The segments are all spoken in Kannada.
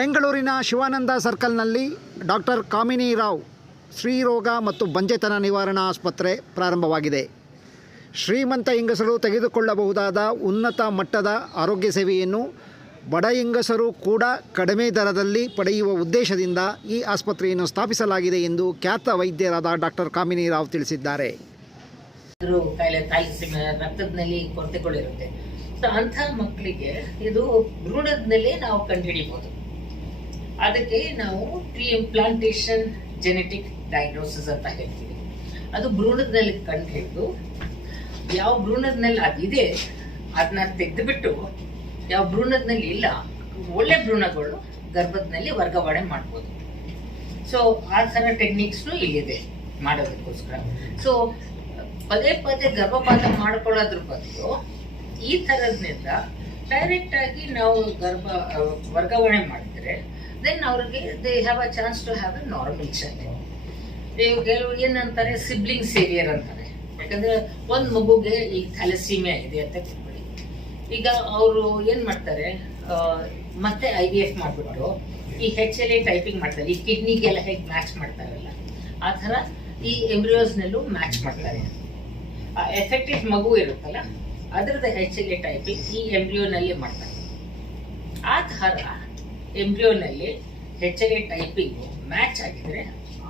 ಬೆಂಗಳೂರಿನ ಶಿವಾನಂದ ಸರ್ಕಲ್ನಲ್ಲಿ ಡಾಕ್ಟರ್ ಕಾಮಿನಿ ರಾವ್ ಶ್ರೀರೋಗ ಮತ್ತು ಬಂಜೆತನ ನಿವಾರಣಾ ಆಸ್ಪತ್ರೆ ಪ್ರಾರಂಭವಾಗಿದೆ. ಶ್ರೀಮಂತ ಹೆಂಗಸರು ತೆಗೆದುಕೊಳ್ಳಬಹುದಾದ ಉನ್ನತ ಮಟ್ಟದ ಆರೋಗ್ಯ ಸೇವೆಯನ್ನು ಬಡ ಹೆಂಗಸರು ಕೂಡ ಕಡಿಮೆ ದರದಲ್ಲಿ ಪಡೆಯುವ ಉದ್ದೇಶದಿಂದ ಈ ಆಸ್ಪತ್ರೆಯನ್ನು ಸ್ಥಾಪಿಸಲಾಗಿದೆ ಎಂದು ಖ್ಯಾತ ವೈದ್ಯರಾದ ಡಾಕ್ಟರ್ ಕಾಮಿನಿ ರಾವ್ ತಿಳಿಸಿದ್ದಾರೆ. ಅಂಥ ಮಕ್ಕಳಿಗೆ ಇದು ಭ್ರೂಣದಲ್ಲಿ ನಾವು ಕಂಡುಹಿಡಿಬಹುದು ಅದಕ್ಕೆ ನಾವು ಟ್ರೀ ಇಂಪ್ಲಾಂಟೇಶನ್ ಜೆನೆಟಿಕ್ ಡಯಾಗ್ನೋಸಿಸ್ ಅಂತ ಹೇಳ್ತೀವಿ. ಅದು ಭ್ರೂಣದಲ್ಲಿ ಕಂಡುಹಿಡಿದು, ಯಾವ ಭ್ರೂಣದಲ್ಲಿ ಅದಿದೆ ಅದನ್ನ ತೆಗೆದುಬಿಟ್ಟು ಯಾವ ಭ್ರೂಣದಲ್ಲಿ ಇಲ್ಲ, ಒಳ್ಳೆ ಭ್ರೂಣಗಳು ಗರ್ಭದಲ್ಲಿ ವರ್ಗಾವಣೆ ಮಾಡ್ಬೋದು. ಸೊ ಆ ಥರ ಟೆಕ್ನಿಕ್ಸ್ನು ಇಲ್ಲಿದೆ ಮಾಡೋದಕ್ಕೋಸ್ಕರ. ಸೊ ಪದೇ ಪದೇ ಗರ್ಭಪಾತ ಮಾಡ್ಕೊಳ್ಳೋದ್ರ ಬದಲು ಈ ಥರದ್ನಿಂದ ಡೈರೆಕ್ಟ್ ಆಗಿ ನಾವು ಗರ್ಭ, ವರ್ಗಾವಣೆ ಮಾಡಿದ್ರೆ ದೆನ್ ಅವ್ರಿಗೆ they have a chance to have a normal child ಇವಾಗ ಕೆಲವು ಏನಂತಾರೆ ಸಿಬ್ಲಿಂಗ್ ಸೇರಿಯರ್ ಅಂತಾರೆ. ಯಾಕಂದ್ರೆ ಒಂದ್ ಮಗುಗೆ ಈಗ ಥ್ಯಾಲಸೀಮಿಯಾ ಇದೆ ಅಂತ ತಿಳ್ಕೊಳ್ಳಿ. ಈಗ ಅವರು ಏನ್ ಮಾಡ್ತಾರೆ ಮತ್ತೆ ಐ ವಿ ಎಫ್ ಮಾಡ್ಬಿಟ್ಟು ಈ ಹೆಚ್ ಎಲ್ ಎ ಟೈಪಿಂಗ್ ಮಾಡ್ತಾರೆ. ಈ ಕಿಡ್ನಿಗೆಲ್ಲ ಹೇಗೆ ಮ್ಯಾಚ್ ಮಾಡ್ತಾರಲ್ಲ, ಆ ಥರ ಈ ಎಂಬ್ರಿಯೋಸ್ನಲ್ಲೂ ಮ್ಯಾಚ್ ಮಾಡ್ತಾರೆ. ಆ ಎಫೆಕ್ಟಿವ್ ಮಗು ಇರುತ್ತಲ್ಲ, ಅದರದ್ದು ಹೆಚ್ ಎಲ್ ಎ ಟೈಪಿಂಗ್ ಈ ಎಂಬ್ರಿಯೋನಲ್ಲಿ ಮಾಡ್ತಾರೆ. ಆ ಥರ ಎಂಬ್ರಿಯೋನಲ್ಲಿ H L A typing match ಆಗಿದ್ರೆ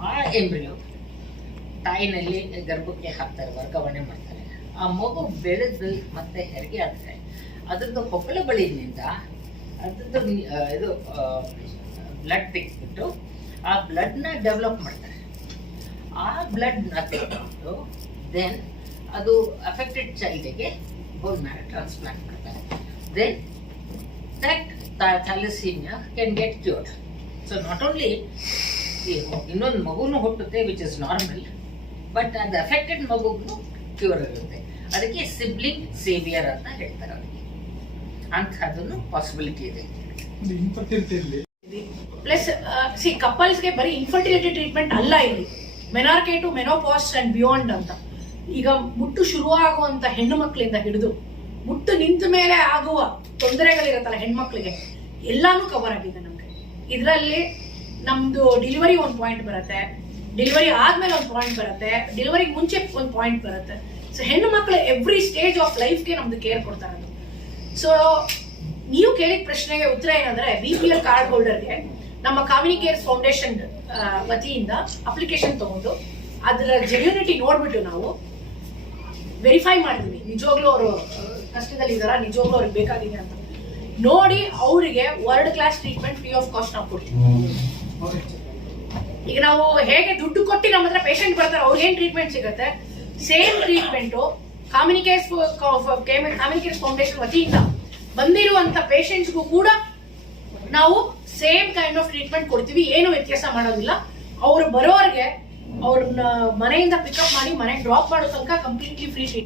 ಆ ಎಂಬ್ರಿಯೋ ತಾಯಿನಲ್ಲಿ ಗರ್ಭಕ್ಕೆ ಹಾಕ್ತಾರೆ ವರ್ಗಾವಣೆ ಮಾಡ್ತಾರೆ. ಆ ಮಗು ಬೆಳೆದು ಮತ್ತೆ ಹೆರಿಗೆ ಆದರೆ ಅದ್ರದ್ದು ಹೊಕ್ಕಳ ಬಳಿಯಿಂದ ಅದ್ರದ್ದು ಇದು ಬ್ಲಡ್ ತೆಗೆದ್ಬಿಟ್ಟು ಆ ಬ್ಲಡ್ನ ಡೆವಲಪ್ ಮಾಡ್ತಾರೆ. ಆ ಬ್ಲಡ್ನ ತೆಗೆದ್ಬಿಟ್ಟು ದೆನ್ ಅದು ಅಫೆಕ್ಟೆಡ್ ಚೈಲ್ಡಿಗೆ ಬೋನ್ ಮ್ಯಾರ ಟ್ರಾನ್ಸ್ಪ್ಲಾಂಟ್ ಮಾಡ್ತಾರೆ. Then that thalassemia can get cured so not only ಇನ್ನೊಂದು ಮಗುನು ಹುಟ್ಟುತ್ತೆ ವಿಚ್ ಇಸ್ ನಾರ್ಮಲ್ ಬಟ್ ಅದು ಅಫೆಕ್ಟೆಡ್ ಮಗುಗೂ ಕ್ಯೂರ್ ಇರುತ್ತೆ ಅದಕ್ಕೆ ಸಿಬ್ಲಿಂಗ್ ಸೇವಿಯರ್ ಅಂತ ಹೇಳ್ತಾರೆ ಅವರಿಗೆ. ಅಂಥದ್ದನ್ನು ಪಾಸಿಬಿಲಿಟಿ ಇದೆ. ಪ್ಲಸ್ ಸಿ ಕಪಲ್ಸ್ಗೆ ಬರೀ ಇನ್ಫರ್ಟಿಲಿಟಿ ಟ್ರೀಟ್ಮೆಂಟ್ ಅಲ್ಲ ಇಲ್ಲಿ. Menarche to menopause and beyond ಅಂತ. ಈಗ ಮುಟ್ಟು ಶುರುವಾಗುವಂತ ಹೆಣ್ಣು ಮಕ್ಕಳಿಂದ ಹಿಡಿದು ಮುಟ್ಟು ನಿಂತ ಮೇಲೆ ಆಗುವ ತೊಂದರೆಗಳಿರುತ್ತಲ್ಲ ಹೆಣ್ಮಕ್ಳಿಗೆ, ಎಲ್ಲಾನು ಕವರ್ ಆಗಿದೆ ನಮ್ಗೆ. ಇದರಲ್ಲಿ ನಮ್ದು ಡಿಲಿವರಿ ಒಂದು ಪಾಯಿಂಟ್ ಬರುತ್ತೆ ಡೆಲಿವರಿ ಆದ್ಮೇಲೆ ಒಂದು ಪಾಯಿಂಟ್ ಬರುತ್ತೆ ಡೆಲಿವರಿಗೆ ಮುಂಚೆ ಒಂದು ಪಾಯಿಂಟ್ ಬರುತ್ತೆ. ಸೊ ಹೆಣ್ಣು ಮಕ್ಕಳು ಎವ್ರಿ ಸ್ಟೇಜ್ ಆಫ್ ಲೈಫ್ಗೆ ನಮ್ದು ಕೇರ್ ಕೊಡ್ತಾರೆ ಸೊ ನೀವು ಕೇಳಿದ ಪ್ರಶ್ನೆಗೆ ಉತ್ತರ ಏನಂದ್ರೆ ಬಿ ಪಿ ಎಲ್ ಕಾರ್ಡ್ ಹೋಲ್ಡರ್ಗೆ ನಮ್ಮ ಕಾಮಿನಿ ಕೇರ್ ಫೌಂಡೇಶನ್ ವತಿಯಿಂದ ಅಪ್ಲಿಕೇಶನ್ ತಗೊಂಡು ಅದರ ಜೆನ್ಯೂನಿಟಿ ನೋಡ್ಬಿಟ್ಟು ನಾವು ವೆರಿಫೈ ಮಾಡಿದ್ವಿ. ನಿಜವಾಗ್ಲೂ ಅವರು ಕಷ್ಟದಲ್ಲಿ ಇದಾರ ನಿಜವಾಗ್ಲೂ ಅವ್ರಿಗೆ ಬೇಕಾಗಿದೆ ಅಂತ. ನೋಡಿ ಅವರಿಗೆ world class treatment free of cost ನಾವು ಕೊಡ್ತೀವಿ. ಈಗ ನಾವು ಹೇಗೆ ದುಡ್ಡು ಕೊಟ್ಟು ನಮ್ಮ ಹತ್ರ ಪೇಷಂಟ್ ಬರ್ತಾರೆ, ಅವ್ರಿಗೆ ಏನು ಟ್ರೀಟ್ಮೆಂಟ್ ಸಿಗುತ್ತೆ? ಸೇಮ್ ಟ್ರೀಟ್ಮೆಂಟ್ ಕಾಮಿನಿಕೇಸ್ ಕಾಮಿನಿಕೇಸ್ ಫೌಂಡೇಶನ್ ವತಿಯಿಂದ ಬಂದಿರುವಂತ ಪೇಷಂಟ್ಸ್ಗೂ ಕೂಡ ನಾವು ಸೇಮ್ ಕೈಂಡ್ ಆಫ್ ಟ್ರೀಟ್ಮೆಂಟ್ ಕೊಡ್ತೀವಿ. ಏನು ವ್ಯತ್ಯಾಸ ಮಾಡೋದಿಲ್ಲ. ಅವ್ರು ಬರೋರಿಗೆ ಅವ್ರನ್ನ ಮನೆಯಿಂದ ಪಿಕಪ್ ಮಾಡಿ ಮನೆಗೆ ಡ್ರಾಪ್ ಮಾಡೋ ತನಕ ಕಂಪ್ಲೀಟ್ಲಿ ಫ್ರೀ ಟ್ರೀಟ್ಮೆಂಟ್